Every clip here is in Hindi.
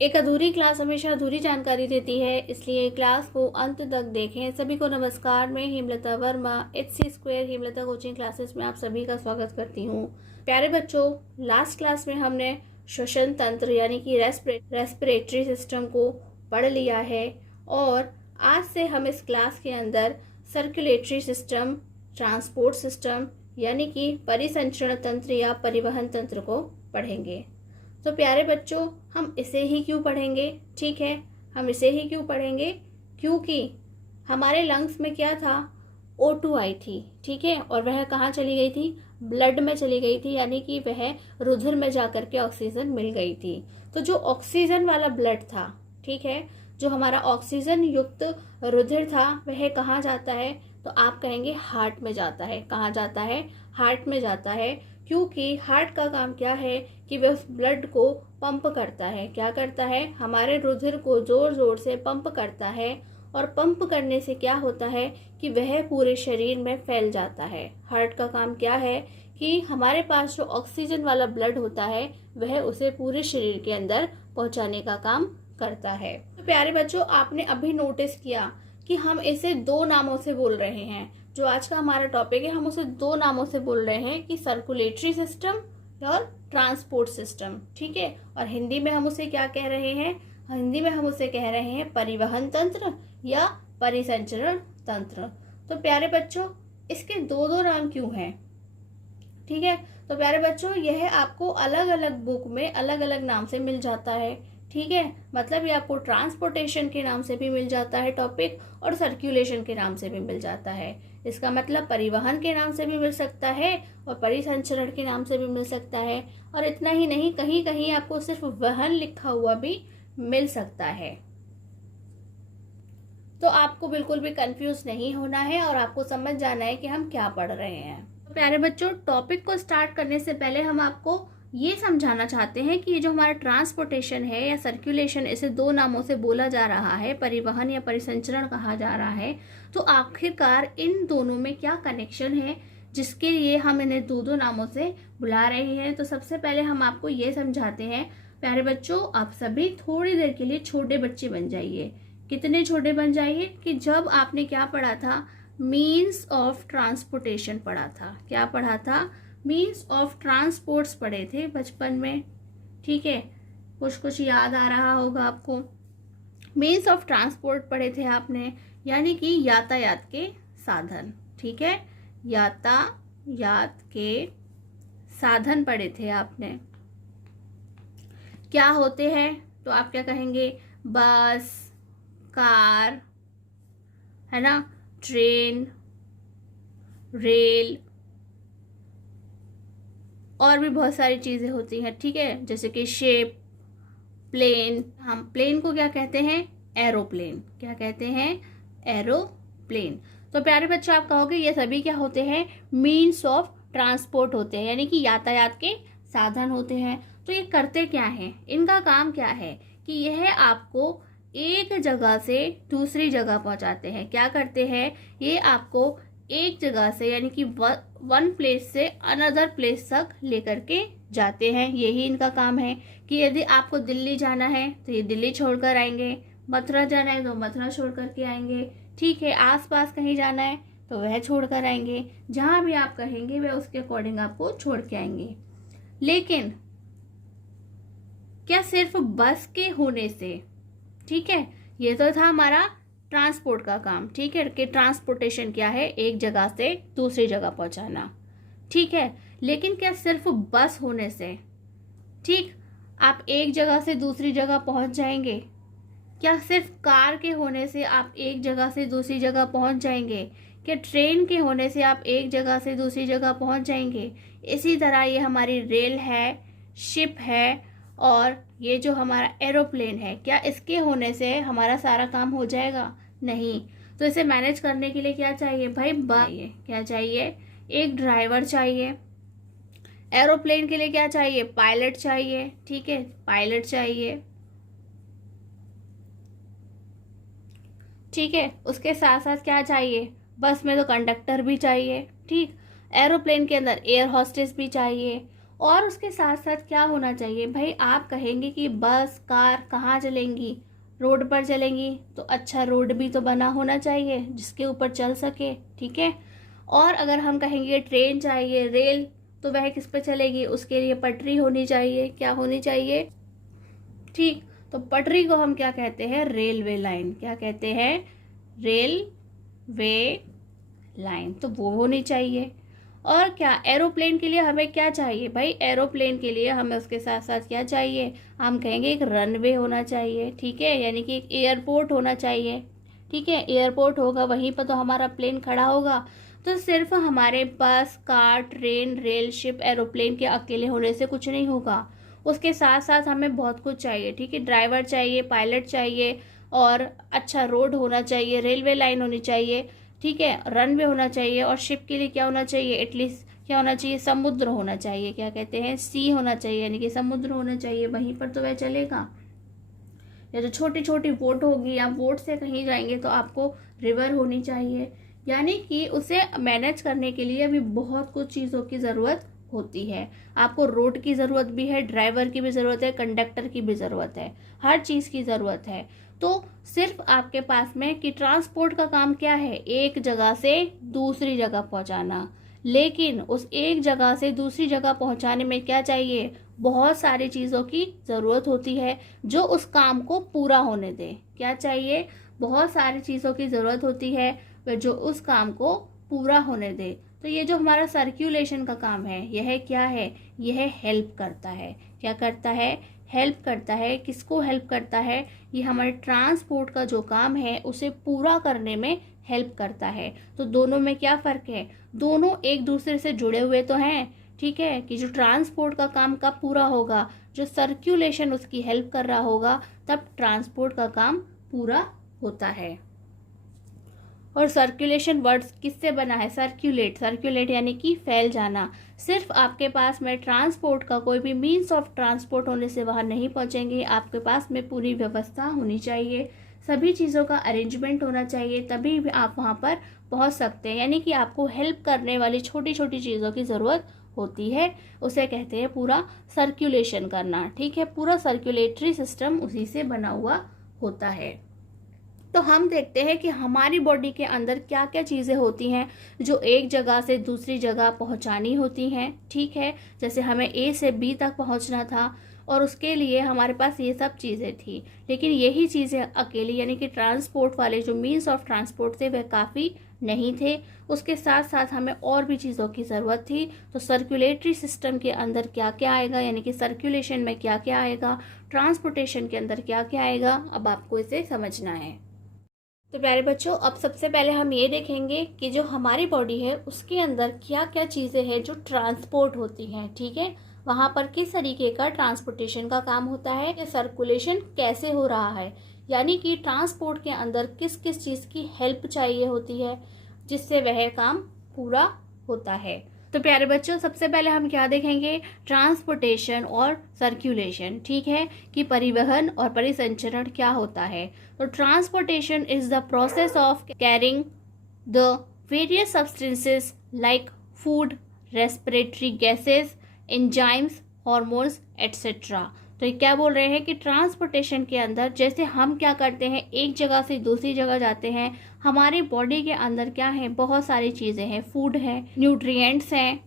एक अधूरी क्लास हमेशा अधूरी जानकारी देती है, इसलिए क्लास को अंत तक देखें। सभी को नमस्कार। मैं Hemlata Verma HC² Hemlata coaching classes में आप सभी का स्वागत करती हूँ। प्यारे बच्चों, लास्ट क्लास में हमने श्वसन तंत्र यानी कि रेस्पिरेटरी सिस्टम को पढ़ लिया है और आज से हम इस क्लास के अंदर सर्कुलेटरी सिस्टम, ट्रांसपोर्ट सिस्टम यानी कि परिसंचरण तंत्र या परिवहन तंत्र को पढ़ेंगे। तो प्यारे बच्चों, हम इसे ही क्यों पढ़ेंगे? ठीक है, हम इसे ही क्यों पढ़ेंगे? क्योंकि हमारे लंग्स में क्या था? O2 आई थी, ठीक है, और वह कहाँ चली गई थी? ब्लड में चली गई थी, यानी कि वह रुधिर में जाकर के ऑक्सीजन मिल गई थी। तो जो ऑक्सीजन वाला ब्लड था, ठीक है, जो हमारा ऑक्सीजन युक्त रुधिर था, वह कहाँ जाता है? तो आप कहेंगे हार्ट में जाता है। कहाँ जाता है? हार्ट में जाता है, क्योंकि हार्ट का काम क्या है कि वह उस ब्लड को पंप करता है। क्या करता है? हमारे रुधिर को जोर जोर से पंप करता है, और पंप करने से क्या होता है कि वह पूरे शरीर में फैल जाता है। हार्ट का काम क्या है कि हमारे पास जो ऑक्सीजन वाला ब्लड होता है वह उसे पूरे शरीर के अंदर पहुंचाने का काम करता है। तो प्यारे बच्चों, आपने अभी नोटिस किया कि हम इसे दो नामों से बोल रहे हैं। जो आज का हमारा टॉपिक है, हम उसे दो नामों से बोल रहे हैं कि सर्कुलेटरी सिस्टम और ट्रांसपोर्ट सिस्टम, ठीक है। और हिंदी में हम उसे क्या कह रहे हैं? हिंदी में हम उसे कह रहे हैं परिवहन तंत्र या परिसंचरण तंत्र। तो प्यारे बच्चों, इसके दो दो नाम क्यों हैं? ठीक है, तो प्यारे बच्चों, यह आपको अलग अलग बुक में अलग अलग नाम से मिल जाता है, ठीक है। मतलब ये आपको ट्रांसपोर्टेशन के नाम से भी मिल जाता है टॉपिक, और सर्कुलेशन के नाम से भी मिल जाता है। इसका मतलब परिवहन के नाम से भी मिल सकता है और परिसंचरण के नाम से भी मिल सकता है। और इतना ही नहीं, कहीं कहीं आपको सिर्फ वहन लिखा हुआ भी मिल सकता है। तो आपको बिल्कुल भी कंफ्यूज नहीं होना है और आपको समझ जाना है कि हम क्या पढ़ रहे हैं। तो प्यारे बच्चों, टॉपिक को स्टार्ट करने से पहले हम आपको ये समझाना चाहते हैं कि ये जो हमारा ट्रांसपोर्टेशन है या सर्कुलेशन, इसे दो नामों से बोला जा रहा है, परिवहन या परिसंचरण कहा जा रहा है। तो आखिरकार इन दोनों में क्या कनेक्शन है जिसके लिए हम इन्हें दो दो नामों से बुला रहे हैं? तो सबसे पहले हम आपको ये समझाते हैं। प्यारे बच्चों, आप सभी थोड़ी देर के लिए छोटे बच्चे बन जाइए। कितने छोटे बन जाइए कि जब आपने क्या पढ़ा था? मीन्स ऑफ ट्रांसपोर्टेशन पढ़ा था। क्या पढ़ा था? मीन्स ऑफ ट्रांसपोर्ट्स पढ़े थे बचपन में, ठीक है। कुछ कुछ याद आ रहा होगा आपको। मीन्स ऑफ ट्रांसपोर्ट पढ़े थे आपने, यानी कि यातायात के साधन, ठीक है। यातायात के साधन पढ़े थे आपने। क्या होते हैं? तो आप क्या कहेंगे? बस, कार, है ना, ट्रेन, रेल, और भी बहुत सारी चीज़ें होती हैं, ठीक है, जैसे कि शेप, प्लेन। हम प्लेन को क्या कहते हैं? एरोप्लेन। क्या कहते हैं? एरोप्लेन। तो प्यारे बच्चों, आप कहोगे ये सभी क्या होते हैं? मीन्स ऑफ ट्रांसपोर्ट होते हैं, यानी कि यातायात के साधन होते हैं। तो ये करते क्या हैं? इनका काम क्या है कि यह आपको एक जगह से दूसरी जगह पहुंचाते हैं। क्या करते हैं? ये आपको एक जगह से, यानी कि वन प्लेस से अनदर प्लेस तक लेकर के जाते हैं। यही इनका काम है कि यदि आपको दिल्ली जाना है तो ये दिल्ली छोड़कर आएंगे, मथुरा जाना है तो मथुरा छोड़ करके आएंगे, ठीक है। आसपास कहीं जाना है तो वह छोड़कर आएंगे। जहां भी आप कहेंगे वह उसके अकॉर्डिंग आपको छोड़ के आएंगे। लेकिन क्या सिर्फ बस के होने से, ठीक है, ये तो था हमारा ट्रांसपोर्ट का काम, ठीक है, कि ट्रांसपोर्टेशन क्या है? एक जगह से दूसरी जगह पहुंचाना, ठीक है। लेकिन क्या सिर्फ बस होने से, ठीक, आप एक जगह से दूसरी जगह पहुंच जाएंगे? क्या सिर्फ कार के होने से आप एक जगह से दूसरी जगह पहुंच जाएंगे? क्या ट्रेन के होने से आप एक जगह से दूसरी जगह पहुंच जाएंगे? इसी तरह ये हमारी रेल है, शिप है, और ये जो हमारा एरोप्लेन है, क्या इसके होने से हमारा सारा काम हो जाएगा? नहीं। तो इसे मैनेज करने के लिए क्या चाहिए भाई? चाहिए। क्या चाहिए? एक ड्राइवर चाहिए। एरोप्लेन के लिए क्या चाहिए? पायलट चाहिए, ठीक है, पायलट चाहिए, ठीक है। उसके साथ साथ क्या चाहिए? बस में तो कंडक्टर भी चाहिए, ठीक। एरोप्लेन के अंदर एयर होस्टेस भी चाहिए, और उसके साथ साथ क्या होना चाहिए भाई, आप कहेंगे कि बस कार कहाँ चलेंगी, रोड पर चलेंगी, तो अच्छा रोड भी तो बना होना चाहिए जिसके ऊपर चल सके, ठीक है। और अगर हम कहेंगे ट्रेन चाहिए, रेल, तो वह किस पे चलेगी, उसके लिए पटरी होनी चाहिए, क्या होनी चाहिए, ठीक। तो पटरी को हम क्या कहते हैं, रेलवे लाइन, क्या कहते हैं, रेलवे लाइन, तो वो होनी चाहिए। और क्या एरोप्लेन के लिए हमें क्या चाहिए भाई, एरोप्लेन के लिए हमें उसके साथ साथ क्या चाहिए, हम कहेंगे एक रनवे होना चाहिए, ठीक है, यानी कि एक एयरपोर्ट होना चाहिए, ठीक है। एयरपोर्ट होगा वहीं पर तो हमारा प्लेन खड़ा होगा। तो सिर्फ हमारे पास car, train, rail, ship, aeroplane के अकेले होने से कुछ नहीं होगा, उसके साथ साथ हमें बहुत कुछ चाहिए, ठीक है। ड्राइवर चाहिए, पायलट चाहिए, और अच्छा रोड होना चाहिए, रेलवे लाइन होनी चाहिए, ठीक है, रनवे होना चाहिए। और शिप के लिए क्या होना चाहिए, एटलीस्ट क्या होना चाहिए, समुद्र होना चाहिए, क्या कहते हैं, सी होना चाहिए, यानी कि समुद्र होना चाहिए, वहीं पर तो वह चलेगा। या जो छोटी छोटी बोट होगी, या बोट से कहीं जाएंगे तो आपको रिवर होनी चाहिए, यानी कि उसे मैनेज करने के लिए अभी बहुत कुछ चीज़ों की ज़रूरत होती है। आपको रोड की ज़रूरत भी है, ड्राइवर की भी ज़रूरत है, कंडक्टर की भी ज़रूरत है, हर चीज़ की ज़रूरत है। तो सिर्फ आपके पास में कि ट्रांसपोर्ट का काम क्या है, एक जगह से दूसरी जगह पहुंचाना, लेकिन उस एक जगह से दूसरी जगह पहुंचाने में क्या चाहिए, बहुत सारी चीज़ों की ज़रूरत होती है जो उस काम को पूरा होने दे। क्या चाहिए, बहुत सारी चीज़ों की ज़रूरत होती है जो उस काम को पूरा होने दे। तो ये जो हमारा सर्कुलेशन का काम है, यह क्या है, यह हेल्प करता है, क्या करता है, हेल्प करता है। किसको हेल्प करता है, ये हमारे ट्रांसपोर्ट का जो काम है उसे पूरा करने में हेल्प करता है। तो दोनों में क्या फ़र्क है, दोनों एक दूसरे से जुड़े हुए तो हैं, ठीक है, कि जो ट्रांसपोर्ट का काम कब पूरा होगा, जो सर्कुलेशन उसकी हेल्प कर रहा होगा, तब ट्रांसपोर्ट का काम पूरा होता है। और सर्कुलेशन वर्ड्स किससे बना है, सर्कुलेट, सर्कुलेट यानी कि फैल जाना। सिर्फ आपके पास में ट्रांसपोर्ट का कोई भी मीन्स ऑफ ट्रांसपोर्ट होने से वहाँ नहीं पहुँचेंगे, आपके पास में पूरी व्यवस्था होनी चाहिए, सभी चीज़ों का अरेंजमेंट होना चाहिए, तभी भी आप वहाँ पर पहुँच सकते हैं। यानी कि आपको हेल्प करने वाली छोटी छोटी चीज़ों की ज़रूरत होती है, उसे कहते हैं पूरा सर्कुलेशन करना, ठीक है। पूरा सर्कुलेटरी सिस्टम उसी से बना हुआ होता है। तो हम देखते हैं कि हमारी बॉडी के अंदर क्या क्या चीज़ें होती हैं जो एक जगह से दूसरी जगह पहुंचानी होती हैं, ठीक है। जैसे हमें ए से बी तक पहुंचना था और उसके लिए हमारे पास ये सब चीज़ें थी, लेकिन यही चीज़ें अकेली यानी कि ट्रांसपोर्ट वाले जो मीन्स ऑफ ट्रांसपोर्ट थे वह काफ़ी नहीं थे, उसके साथ साथ हमें और भी चीज़ों की ज़रूरत थी। तो सर्कुलेटरी सिस्टम के अंदर क्या क्या आएगा, यानी कि सर्कुलेशन में क्या क्या आएगा, ट्रांसपोर्टेशन के अंदर क्या क्या आएगा, अब आपको इसे समझना है। तो प्यारे बच्चों, अब सबसे पहले हम ये देखेंगे कि जो हमारी बॉडी है उसके अंदर क्या क्या चीज़ें हैं जो ट्रांसपोर्ट होती हैं, ठीक है। वहाँ पर किस तरीके का ट्रांसपोर्टेशन का काम होता है, या सर्कुलेशन कैसे हो रहा है, यानी कि ट्रांसपोर्ट के अंदर किस किस चीज़ की हेल्प चाहिए होती है जिससे वह काम पूरा होता है। तो प्यारे बच्चों, सबसे पहले हम क्या देखेंगे, ट्रांसपोर्टेशन और सर्कुलेशन, ठीक है, कि परिवहन और परिसंचरण क्या होता है। तो transportation is the process of carrying the various substances like food, respiratory gases, enzymes, hormones etcetera. तो ये क्या बोल रहे हैं कि ट्रांसपोर्टेशन के अंदर जैसे हम क्या करते हैं, एक जगह से दूसरी जगह जाते हैं, हमारी बॉडी के अंदर क्या है, बहुत सारी चीज़ें हैं, फूड है, न्यूट्रिएंट्स हैं,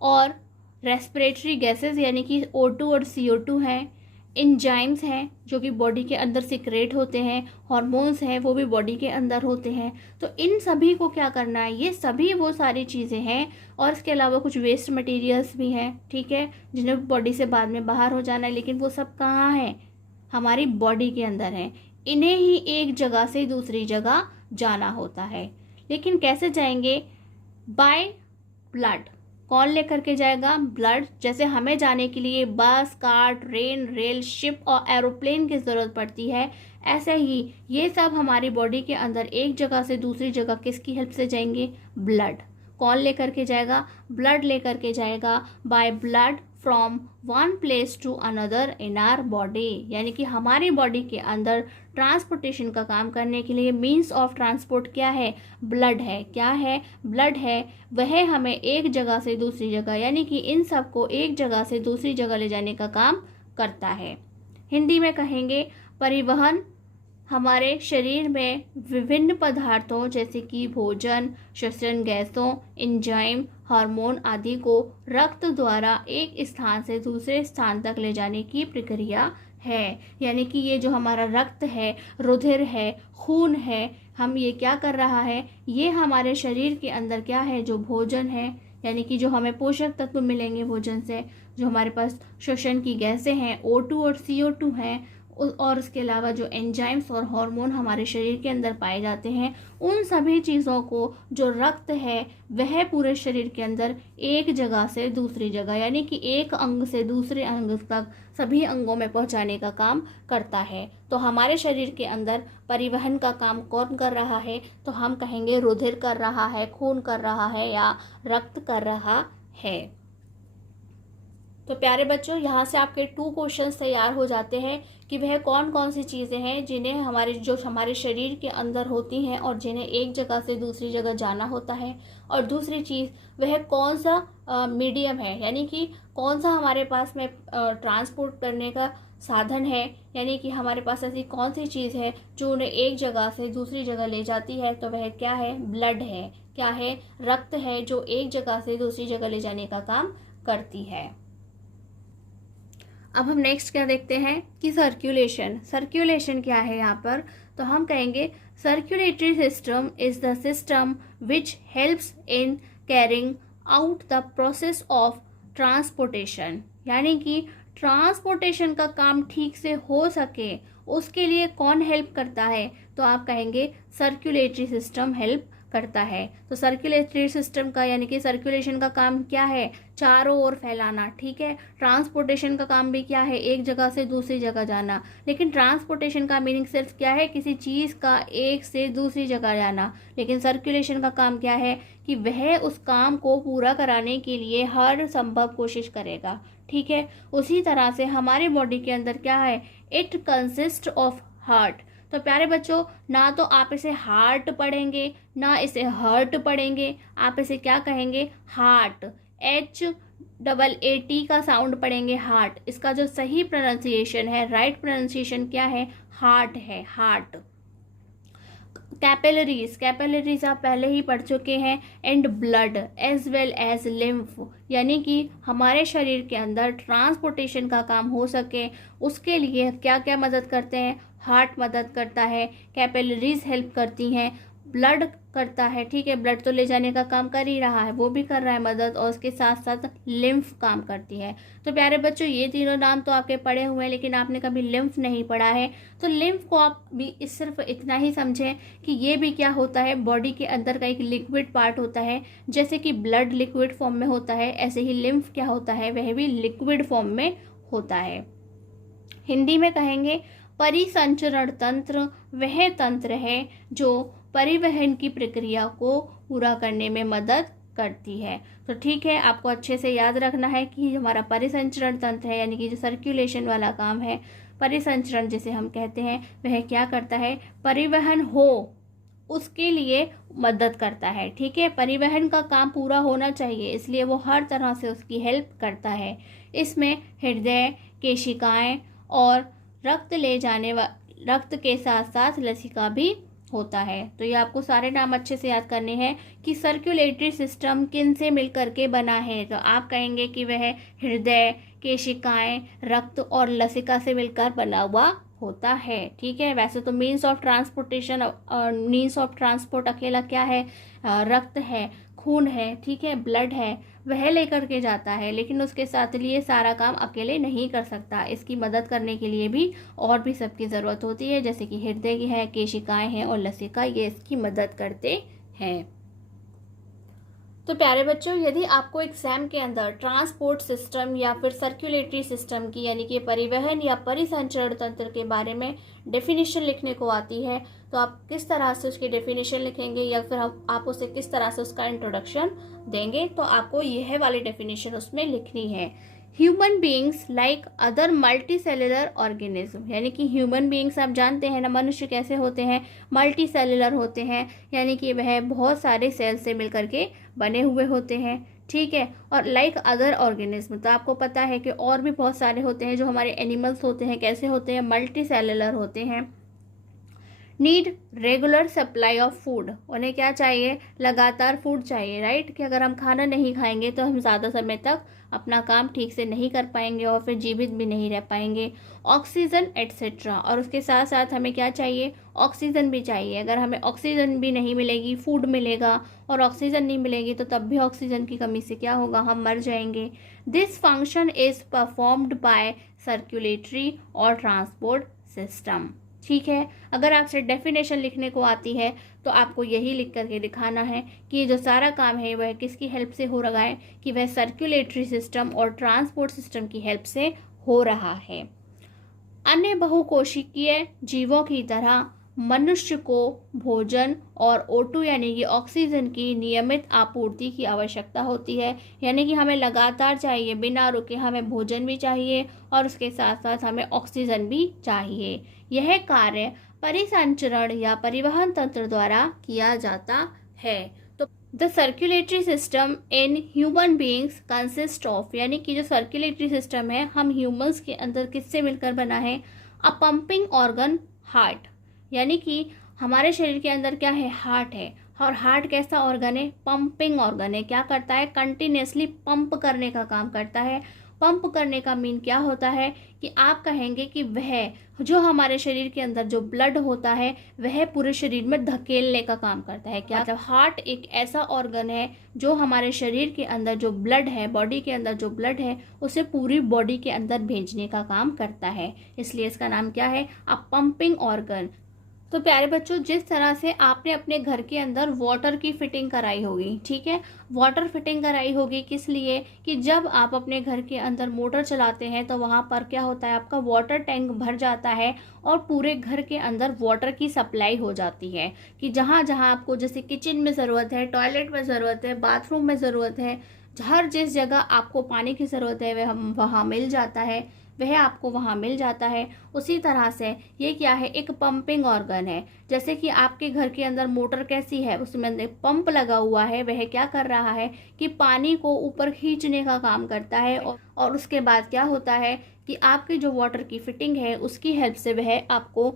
और रेस्पिरेटरी गैसेस यानी कि O2 और CO2 हैं, एंजाइम्स हैं जो कि बॉडी के अंदर सिक्रेट होते हैं, हार्मोन्स हैं वो भी बॉडी के अंदर होते हैं। तो इन सभी को क्या करना है, ये सभी वो सारी चीज़ें हैं, और इसके अलावा कुछ वेस्ट मटेरियल्स भी हैं, ठीक है, जिन्हें बॉडी से बाद में बाहर हो जाना है, लेकिन वो सब कहाँ हैं, हमारी बॉडी के अंदर हैं। इन्हें ही एक जगह से दूसरी जगह जाना होता है, लेकिन कैसे जाएंगे, बाय ब्लड। कौन लेकर के जाएगा, ब्लड। जैसे हमें जाने के लिए बस, कार, ट्रेन, रेल, शिप और एरोप्लेन की ज़रूरत पड़ती है, ऐसे ही ये सब हमारी बॉडी के अंदर एक जगह से दूसरी जगह किसकी हेल्प से जाएंगे, ब्लड। कौन लेकर के जाएगा, ब्लड लेकर के जाएगा। By blood from one place to another in our body, यानी कि हमारी बॉडी के अंदर ट्रांसपोर्टेशन का काम करने के लिए मीन्स ऑफ ट्रांसपोर्ट क्या है? ब्लड है। क्या है? ब्लड है। वह हमें एक जगह से दूसरी जगह, यानी कि इन सब को एक जगह से दूसरी जगह ले जाने का काम करता है। हिंदी में कहेंगे परिवहन हमारे शरीर में विभिन्न पदार्थों जैसे कि भोजन, श्वसन गैसों, एंजाइम, हार्मोन आदि को रक्त द्वारा एक स्थान से दूसरे स्थान तक ले जाने की प्रक्रिया है। यानी कि ये जो हमारा रक्त है, रुधिर है, खून है, हम ये क्या कर रहा है? ये हमारे शरीर के अंदर क्या है? जो भोजन है, यानी कि जो हमें पोषक तत्व मिलेंगे भोजन से, जो हमारे पास श्वसन की गैसें हैं O2 और CO2 हैं, और उसके अलावा जो एंजाइम्स और हार्मोन हमारे शरीर के अंदर पाए जाते हैं, उन सभी चीज़ों को जो रक्त है वह पूरे शरीर के अंदर एक जगह से दूसरी जगह, यानी कि एक अंग से दूसरे अंग तक सभी अंगों में पहुंचाने का काम करता है। तो हमारे शरीर के अंदर परिवहन का काम कौन कर रहा है? तो हम कहेंगे रुधिर कर रहा है, खून कर रहा है या रक्त कर रहा है। तो प्यारे बच्चों, यहाँ से आपके 2 क्वेश्चंस तैयार हो जाते हैं कि वह कौन कौन सी चीज़ें हैं जिन्हें हमारे शरीर के अंदर होती हैं और जिन्हें एक जगह से दूसरी जगह जाना होता है, और दूसरी चीज़ वह कौन सा मीडियम है, यानी कि कौन सा हमारे पास में ट्रांसपोर्ट करने का साधन है, यानी कि हमारे पास ऐसी कौन सी चीज़ है जो उन्हें एक जगह से दूसरी जगह ले जाती है। तो वह क्या है? ब्लड है। क्या है? रक्त है, जो एक जगह से दूसरी जगह ले जाने का काम करती है। अब हम नेक्स्ट क्या देखते हैं कि सर्कुलेशन क्या है यहाँ पर? तो हम कहेंगे circulatory system is the system which helps in carrying out the process of transportation, यानी कि ट्रांसपोर्टेशन का काम ठीक से हो सके उसके लिए कौन हेल्प करता है? तो आप कहेंगे सर्कुलेटरी सिस्टम हेल्प करता है। तो सर्कुलेटरी सिस्टम का यानी कि सर्कुलेशन का काम क्या है? चारों ओर फैलाना। ठीक है। ट्रांसपोर्टेशन का काम भी क्या है? एक जगह से दूसरी जगह जाना। लेकिन ट्रांसपोर्टेशन का मीनिंग सिर्फ क्या है? किसी चीज़ का एक से दूसरी जगह जाना। लेकिन सर्कुलेशन का काम क्या है? कि वह उस काम को पूरा कराने के लिए हर संभव कोशिश करेगा। ठीक है। उसी तरह से हमारे बॉडी के अंदर क्या है? It consist of heart. तो प्यारे बच्चों, ना तो आप इसे हार्ट पढ़ेंगे ना इसे हर्ट पढ़ेंगे, आप इसे क्या कहेंगे? हार्ट। HAAT का साउंड पढ़ेंगे, हार्ट। इसका जो सही प्रोनाउंसिएशन है, राइट प्रोनाउंसिएशन क्या है? हार्ट है, हार्ट। कैपिलरीज आप पहले ही पढ़ चुके हैं। And blood as well as lymph, यानी कि हमारे शरीर के अंदर ट्रांसपोर्टेशन का काम हो सके उसके लिए क्या क्या मदद करते हैं? हार्ट मदद करता है, कैपिलरीज हेल्प करती हैं, ब्लड करता है। ठीक है। ब्लड तो ले जाने का काम कर ही रहा है, वो भी कर रहा है मदद, और उसके साथ साथ लिम्फ काम करती है। तो प्यारे बच्चों, ये तीनों नाम तो आपके पढ़े हुए हैं, लेकिन आपने कभी लिम्फ नहीं पढ़ा है। तो लिम्फ को आप भी सिर्फ इतना ही समझें कि ये भी क्या होता है? बॉडी के अंदर का एक लिक्विड पार्ट होता है। जैसे कि ब्लड लिक्विड फॉर्म में होता है, ऐसे ही लिम्फ क्या होता है? वह भी लिक्विड फॉर्म में होता है। हिंदी में कहेंगे परिसंचरण तंत्र वह तंत्र है जो परिवहन की प्रक्रिया को पूरा करने में मदद करती है। तो ठीक है, आपको अच्छे से याद रखना है कि हमारा परिसंचरण तंत्र है, यानी कि जो सर्कुलेशन वाला काम है, परिसंचरण जिसे हम कहते हैं, वह क्या करता है? परिवहन हो उसके लिए मदद करता है। ठीक है। परिवहन का काम पूरा होना चाहिए, इसलिए वो हर तरह से उसकी हेल्प करता है। इसमें हृदय, केशिकाएं और रक्त के साथ साथ लसिका भी होता है। तो ये आपको सारे नाम अच्छे से याद करने हैं कि सर्कुलेटरी सिस्टम किन से मिलकर के बना है। तो आप कहेंगे कि वह हृदय, केशिकाएं, रक्त और लसिका से मिलकर बना हुआ होता है। ठीक है। वैसे तो मीन्स ऑफ ट्रांसपोर्ट अकेला क्या है? रक्त है, खून है, ठीक है, ब्लड है, वह लेकर के जाता है, लेकिन उसके साथ लिए सारा काम अकेले नहीं कर सकता। इसकी मदद करने के लिए भी और भी सबकी ज़रूरत होती है, जैसे कि हृदय की है, केशिकाएं हैं और लसिका, ये इसकी मदद करते हैं। तो प्यारे बच्चों, यदि आपको एग्जाम के अंदर ट्रांसपोर्ट सिस्टम या फिर सर्कुलेटरी सिस्टम की यानी कि परिवहन या परिसंचरण तंत्र के बारे में डेफिनेशन लिखने को आती है, तो आप किस तरह से उसकी डेफिनेशन लिखेंगे या फिर आप उसे किस तरह से उसका इंट्रोडक्शन देंगे? तो आपको यह वाली डेफिनेशन उसमें लिखनी है। Human beings like other multi cellular organism, यानी कि ह्यूमन बींग्स आप जानते हैं ना, मनुष्य कैसे होते हैं, मल्टी सेलुलर होते हैं, यानी कि वह बहुत सारे सेल से मिलकर के बने हुए होते हैं, ठीक है। और लाइक अदर ऑर्गेनिज्म, तो आपको पता है कि और भी बहुत सारे होते हैं जो हमारे एनिमल्स होते हैं, कैसे होते हैं, मल्टी सेलुलर होते हैं। Need regular supply of food, उन्हें क्या चाहिए, लगातार फूड चाहिए, राइट, कि अगर हम खाना नहीं खाएंगे तो हम ज़्यादा समय तक अपना काम ठीक से नहीं कर पाएंगे और फिर जीवित भी नहीं रह पाएंगे। ऑक्सीजन एट्सेट्रा, और उसके साथ साथ हमें क्या चाहिए, ऑक्सीजन भी चाहिए। अगर हमें ऑक्सीजन भी नहीं मिलेगी, फूड मिलेगा और ऑक्सीजन नहीं मिलेगी तो तब भी ऑक्सीजन की कमी से क्या होगा, हम मर जाएंगे। This function is performed by circulatory और ट्रांसपोर्ट सिस्टम, ठीक है। अगर आपसे डेफिनेशन लिखने को आती है तो आपको यही लिख करके दिखाना है कि ये जो सारा काम है वह किसकी हेल्प से हो रहा है, कि वह सर्कुलेटरी सिस्टम और ट्रांसपोर्ट सिस्टम की हेल्प से हो रहा है। अन्य बहुकोशिकीय जीवों की तरह मनुष्य को भोजन और O2 यानी कि ऑक्सीजन की नियमित आपूर्ति की आवश्यकता होती है, यानी कि हमें लगातार चाहिए, बिना रुके हमें भोजन भी चाहिए और उसके साथ साथ हमें ऑक्सीजन भी चाहिए। यह कार्य परिसंचरण या परिवहन तंत्र द्वारा किया जाता है। तो the circulatory system in human beings consist of, यानी कि जो सर्कुलेटरी सिस्टम है हम ह्यूमंस के अंदर किससे मिलकर बना है, अ पंपिंग ऑर्गन हार्ट, यानी कि हमारे शरीर के अंदर क्या है, हार्ट है। और हार्ट कैसा ऑर्गन है, पंपिंग ऑर्गन है, क्या करता है, कंटिन्यूसली पंप करने का काम करता है। पंप करने का मीन क्या होता है कि आप कहेंगे कि वह जो हमारे शरीर के अंदर जो ब्लड होता है वह पूरे शरीर में धकेलने का काम करता है। क्या मतलब, हार्ट एक ऐसा ऑर्गन है जो हमारे शरीर के अंदर जो ब्लड है, बॉडी के अंदर जो ब्लड है उसे पूरी बॉडी के अंदर भेजने का काम करता है, इसलिए इसका नाम क्या है, अ पंपिंग ऑर्गन। तो प्यारे बच्चों, जिस तरह से आपने अपने घर के अंदर वाटर की फिटिंग कराई होगी, ठीक है, वाटर फिटिंग कराई होगी किस लिए, कि जब आप अपने घर के अंदर मोटर चलाते हैं तो वहाँ पर क्या होता है, आपका वाटर टैंक भर जाता है और पूरे घर के अंदर वाटर की सप्लाई हो जाती है, कि जहाँ जहाँ आपको, जैसे किचन में ज़रूरत है, टॉयलेट में ज़रूरत है, बाथरूम में ज़रूरत है, हर जिस जगह आपको पानी की ज़रूरत है वह वहाँ मिल जाता है, वह आपको वहाँ मिल जाता है। उसी तरह से ये क्या है, एक पंपिंग ऑर्गन है। जैसे कि आपके घर के अंदर मोटर कैसी है, उसमें पंप लगा हुआ है, वह क्या कर रहा है कि पानी को ऊपर खींचने का काम करता है और उसके बाद क्या होता है कि आपकी जो वाटर की फिटिंग है उसकी हेल्प से वह आपको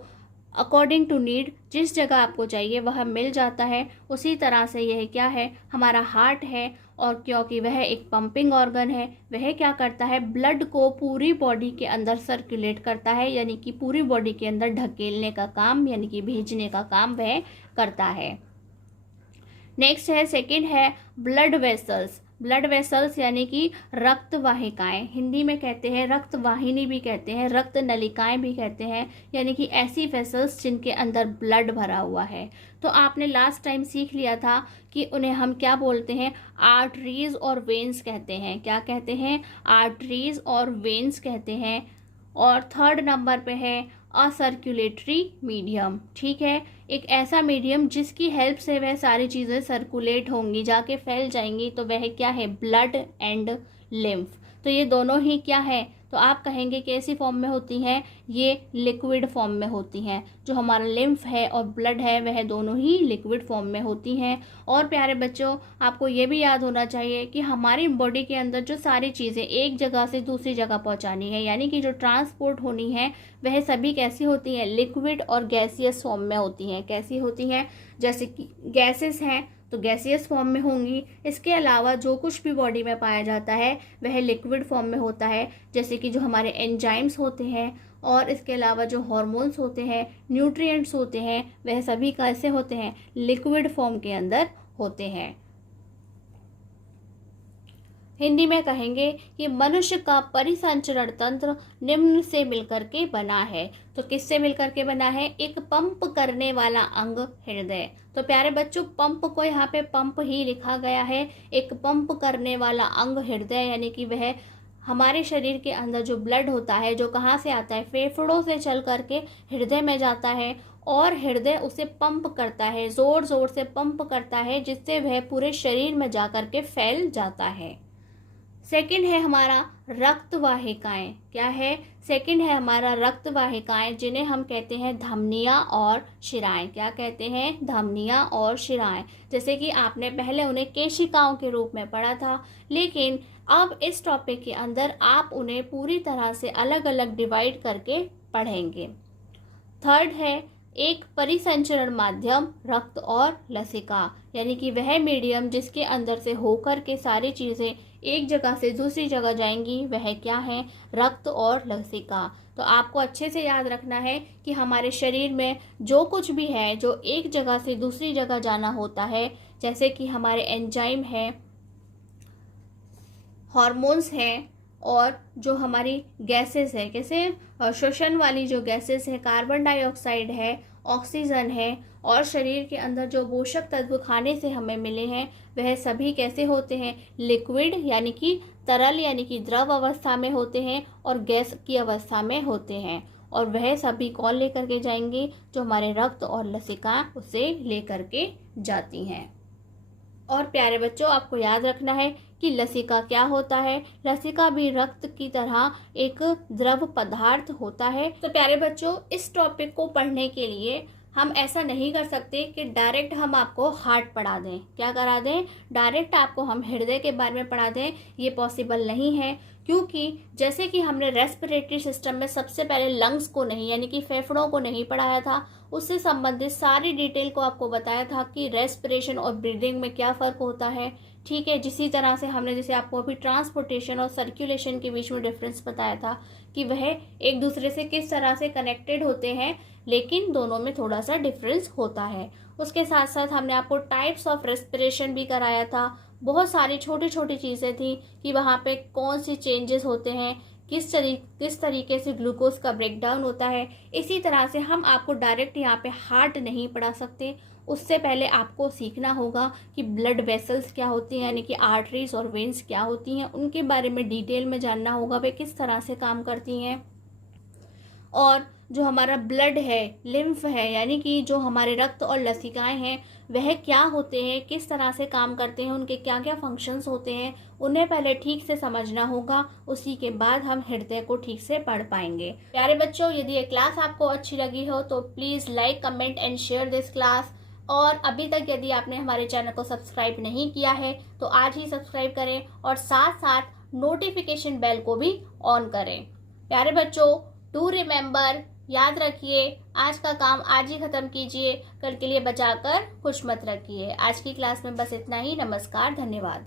अकॉर्डिंग टू नीड जिस जगह आपको चाहिए वह मिल जाता है। उसी तरह से यह क्या है, हमारा हार्ट है, और क्योंकि वह एक पंपिंग ऑर्गन है वह क्या करता है, ब्लड को पूरी बॉडी के अंदर सर्कुलेट करता है, यानी कि पूरी बॉडी के अंदर ढकेलने का काम, यानी कि भेजने का काम वह करता है। नेक्स्ट है, सेकंड है ब्लड वेसल्स। ब्लड वेसल्स यानी कि रक्त वाहिकाएं, हिंदी में कहते हैं रक्त वाहिनी भी कहते हैं, रक्त नलिकाएं भी कहते हैं, यानी कि ऐसी वेसल्स जिनके अंदर ब्लड भरा हुआ है। तो आपने लास्ट टाइम सीख लिया था कि उन्हें हम क्या बोलते हैं, आर्टरीज और वेन्स कहते हैं। क्या कहते हैं, आर्टरीज और वेन्स कहते हैं। और थर्ड नंबर पे है असर्कुलेटरी मीडियम, ठीक है, एक ऐसा मीडियम जिसकी हेल्प से वह सारी चीज़ें सर्कुलेट होंगी, जाके फैल जाएंगी, तो वह क्या है, ब्लड एंड लिम्फ। तो ये दोनों ही क्या है, तो आप कहेंगे कैसी फॉर्म में होती हैं, ये लिक्विड फॉर्म में होती हैं। जो हमारा लिम्फ है और ब्लड है वह दोनों ही लिक्विड फॉर्म में होती हैं। और प्यारे बच्चों, आपको ये भी याद होना चाहिए कि हमारी बॉडी के अंदर जो सारी चीज़ें एक जगह से दूसरी जगह पहुंचानी है, यानी कि जो ट्रांसपोर्ट होनी है, वह सभी कैसी होती हैं, लिक्विड और गैसियस फॉर्म में होती हैं। कैसी होती हैं, जैसे कि गैसेस हैं तो गैसियस फॉर्म में होंगी। इसके अलावा जो कुछ भी बॉडी में पाया जाता है वह लिक्विड फॉर्म में होता है, जैसे कि जो हमारे एंजाइम्स होते हैं, और इसके अलावा जो हार्मोन्स होते हैं, न्यूट्रिएंट्स होते हैं, वह सभी कैसे होते हैं, लिक्विड फॉर्म के अंदर होते हैं। हिंदी में कहेंगे कि मनुष्य का परिसंचरण तंत्र निम्न से मिलकर के बना है। तो किससे मिलकर के बना है, एक पंप करने वाला अंग हृदय। तो प्यारे बच्चों, पंप को यहाँ पे पंप ही लिखा गया है, एक पंप करने वाला अंग हृदय, यानी कि वह हमारे शरीर के अंदर जो ब्लड होता है जो कहाँ से आता है, फेफड़ों से चल करके हृदय में जाता है और हृदय उसे पंप करता है, जोर जोर से पंप करता है, जिससे वह पूरे शरीर में जा करके फैल जाता है। सेकंड है हमारा रक्त वाहिकाएं। क्या है? सेकंड है हमारा रक्त वाहिकाएं, जिन्हें हम कहते हैं धमनियां और शिराएं। क्या कहते हैं? धमनियां और शिराएं। जैसे कि आपने पहले उन्हें केशिकाओं के रूप में पढ़ा था, लेकिन अब इस टॉपिक के अंदर आप उन्हें पूरी तरह से अलग अलग डिवाइड करके पढ़ेंगे। थर्ड है एक परिसंचरण माध्यम, रक्त और लसिका, यानी कि वह मीडियम जिसके अंदर से होकर के सारी चीज़ें एक जगह से दूसरी जगह जाएंगी, वह क्या है? रक्त और लसिका। तो आपको अच्छे से याद रखना है कि हमारे शरीर में जो कुछ भी है जो एक जगह से दूसरी जगह जाना होता है, जैसे कि हमारे एंजाइम है, हार्मोन्स हैं, और जो हमारी गैसेस है, कैसे श्वसन वाली जो गैसेस है, कार्बन डाइऑक्साइड है, ऑक्सीजन है, और शरीर के अंदर जो पोषक तत्व खाने से हमें मिले हैं, वह सभी कैसे होते हैं? लिक्विड यानी कि तरल यानी कि द्रव अवस्था में होते हैं, और गैस की अवस्था में होते हैं। और वह सभी कौन लेकर के जाएंगे? जो हमारे रक्त और लसिका उसे लेकर के जाती हैं। और प्यारे बच्चों, आपको याद रखना है कि लसिका क्या होता है? लसिका भी रक्त की तरह एक द्रव पदार्थ होता है। तो प्यारे बच्चों, इस टॉपिक को पढ़ने के लिए हम ऐसा नहीं कर सकते कि डायरेक्ट हम आपको हार्ट पढ़ा दें। क्या करा दें? डायरेक्ट आपको हम हृदय के बारे में पढ़ा दें, ये पॉसिबल नहीं है। क्योंकि जैसे कि हमने रेस्पिरेटरी सिस्टम में सबसे पहले लंग्स को नहीं, यानी कि फेफड़ों को नहीं पढ़ाया था, उससे संबंधित सारी डिटेल को आपको बताया था कि रेस्पिरेशन और ब्रीदिंग में क्या फ़र्क होता है। ठीक है, जिसी तरह से हमने जैसे आपको अभी ट्रांसपोर्टेशन और सर्कुलेशन के बीच में डिफरेंस बताया था कि वह एक दूसरे से किस तरह से कनेक्टेड होते हैं, लेकिन दोनों में थोड़ा सा डिफरेंस होता है। उसके साथ साथ हमने आपको टाइप्स ऑफ रेस्पिरेशन भी कराया था। बहुत सारी छोटी छोटी चीज़ें थी कि वहाँ पे कौन सी चेंजेस होते हैं, किस तरीके से ग्लूकोज का ब्रेकडाउन होता है। इसी तरह से हम आपको डायरेक्ट यहाँ पे हार्ट नहीं पढ़ा सकते। उससे पहले आपको सीखना होगा कि ब्लड वेसल्स क्या होती हैं, यानी कि आर्टरीज और वेन्स क्या होती हैं, उनके बारे में डिटेल में जानना होगा, वे किस तरह से काम करती हैं। और जो हमारा ब्लड है, लिम्फ है, यानी कि जो हमारे रक्त और लसिकाएं हैं, वह क्या होते हैं, किस तरह से काम करते हैं, उनके क्या क्या फंक्शंस होते हैं, उन्हें पहले ठीक से समझना होगा। उसी के बाद हम हृदय को ठीक से पढ़ पाएंगे। प्यारे बच्चों, यदि ये क्लास आपको अच्छी लगी हो तो please like, comment and share this class. और अभी तक यदि आपने हमारे चैनल को सब्सक्राइब नहीं किया है तो आज ही सब्सक्राइब करें, और साथ साथ नोटिफिकेशन बेल को भी ऑन करें। प्यारे बच्चों, डू रिमेंबर, याद रखिए, आज का काम आज ही खत्म कीजिए, कल के लिए बचाकर कुछ मत रखिए। आज की क्लास में बस इतना ही। नमस्कार, धन्यवाद।